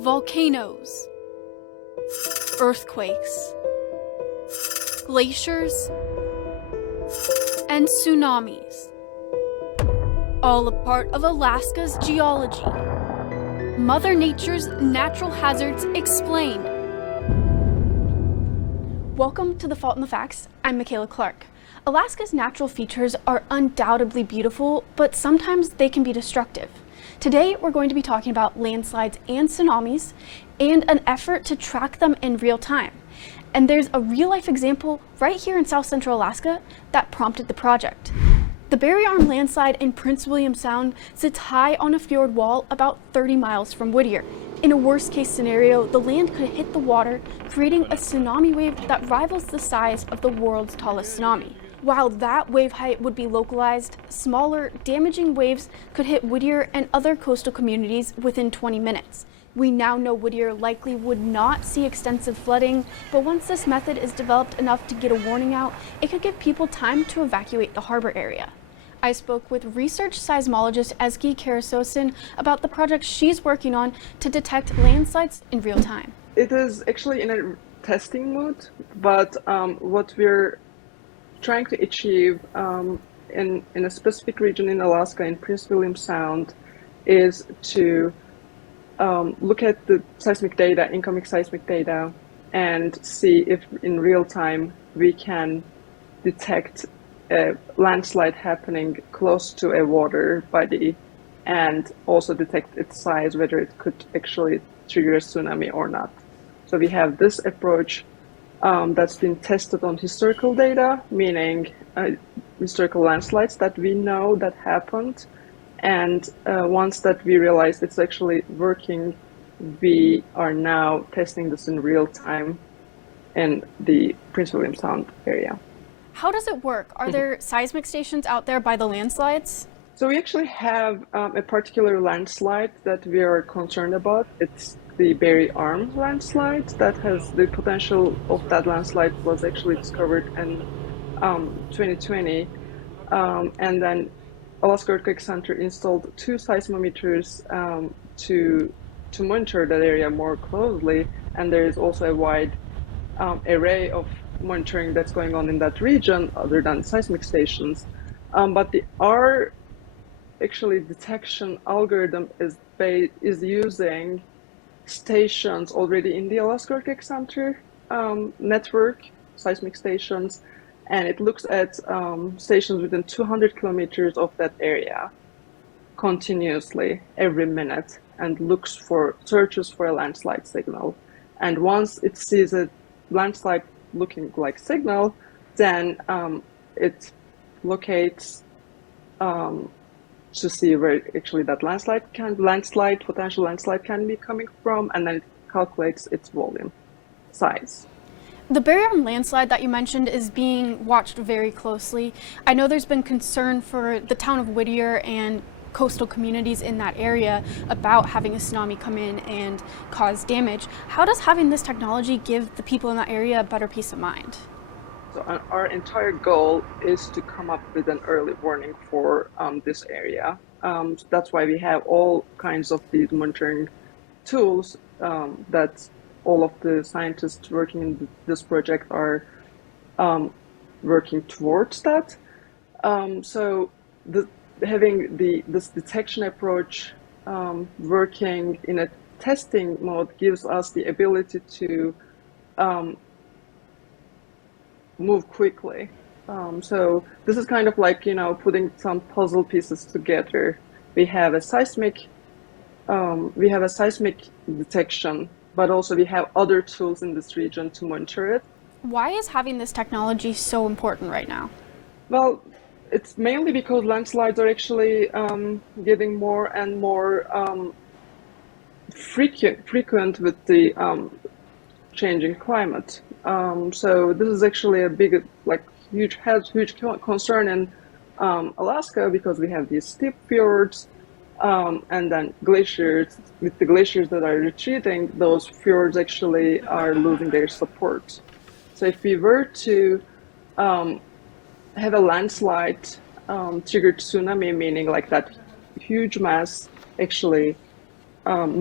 volcanoes, earthquakes, glaciers, and tsunamis. All a part of Alaska's geology. Mother Nature's natural hazards explained. Welcome to The Fault in the Facts. I'm Michaela Clark. Alaska's natural features are undoubtedly beautiful, but sometimes they can be destructive. Today, we're going to be talking about landslides and tsunamis and an effort to track them in real time. And there's a real-life example right here in South Central Alaska that prompted the project. The Barry Arm landslide in Prince William Sound sits high on a fjord wall about 30 miles from Whittier. In a worst-case scenario, the land could hit the water, creating a tsunami wave that rivals the size of the world's tallest tsunami. While that wave height would be localized, smaller, damaging waves could hit Whittier and other coastal communities within 20 minutes. We now know Whittier likely would not see extensive flooding, but once this method is developed enough to get a warning out, it could give people time to evacuate the harbor area. I spoke with research seismologist Ezgi Karasosin about the project she's working on to detect landslides in real time. It is actually in a testing mode, but what we're trying to achieve in a specific region in Alaska, in Prince William Sound, is to look at the seismic data, incoming seismic data, and see if in real time we can detect a landslide happening close to a water body and also detect its size, whether it could actually trigger a tsunami or not. So we have this approach that's been tested on historical data, meaning historical landslides that we know that happened. And once that we realize it's actually working, we are now testing this in real time in the Prince William Sound area. How does it work? Are there seismic stations out there by the landslides? So we actually have a particular landslide that we are concerned about. It's the Barry Arm landslide that has the potential of that landslide was actually discovered in 2020. And then Alaska Earthquake Center installed 2 seismometers to monitor that area more closely. And there is also a wide array of monitoring that's going on in that region other than seismic stations. But our actually detection algorithm is using stations already in the Alaska Earthquake Center network, seismic stations, and it looks at stations within 200 kilometers of that area continuously every minute and searches for a landslide signal. And once it sees a landslide looking like signal, then it locates to see where actually that potential landslide can be coming from, and then it calculates its volume, size. The Barry Arm landslide that you mentioned is being watched very closely. I know there's been concern for the town of Whittier and coastal communities in that area about having a tsunami come in and cause damage. How does having this technology give the people in that area a better peace of mind? So our entire goal is to come up with an early warning for this area. So that's why we have all kinds of these monitoring tools that all of the scientists working in this project are working towards that. So having this detection approach working in a testing mode gives us the ability to move quickly. So this is kind of like, putting some puzzle pieces together. We have a seismic detection, but also we have other tools in this region to monitor it. Why is having this technology so important right now? Well, it's mainly because landslides are actually getting more and more frequent with the changing climate. So this is actually a big, huge concern in Alaska because we have these steep fjords and then glaciers. With the glaciers that are retreating, those fjords actually are losing their support. So if we were to have a landslide triggered tsunami, meaning like that huge mass actually moving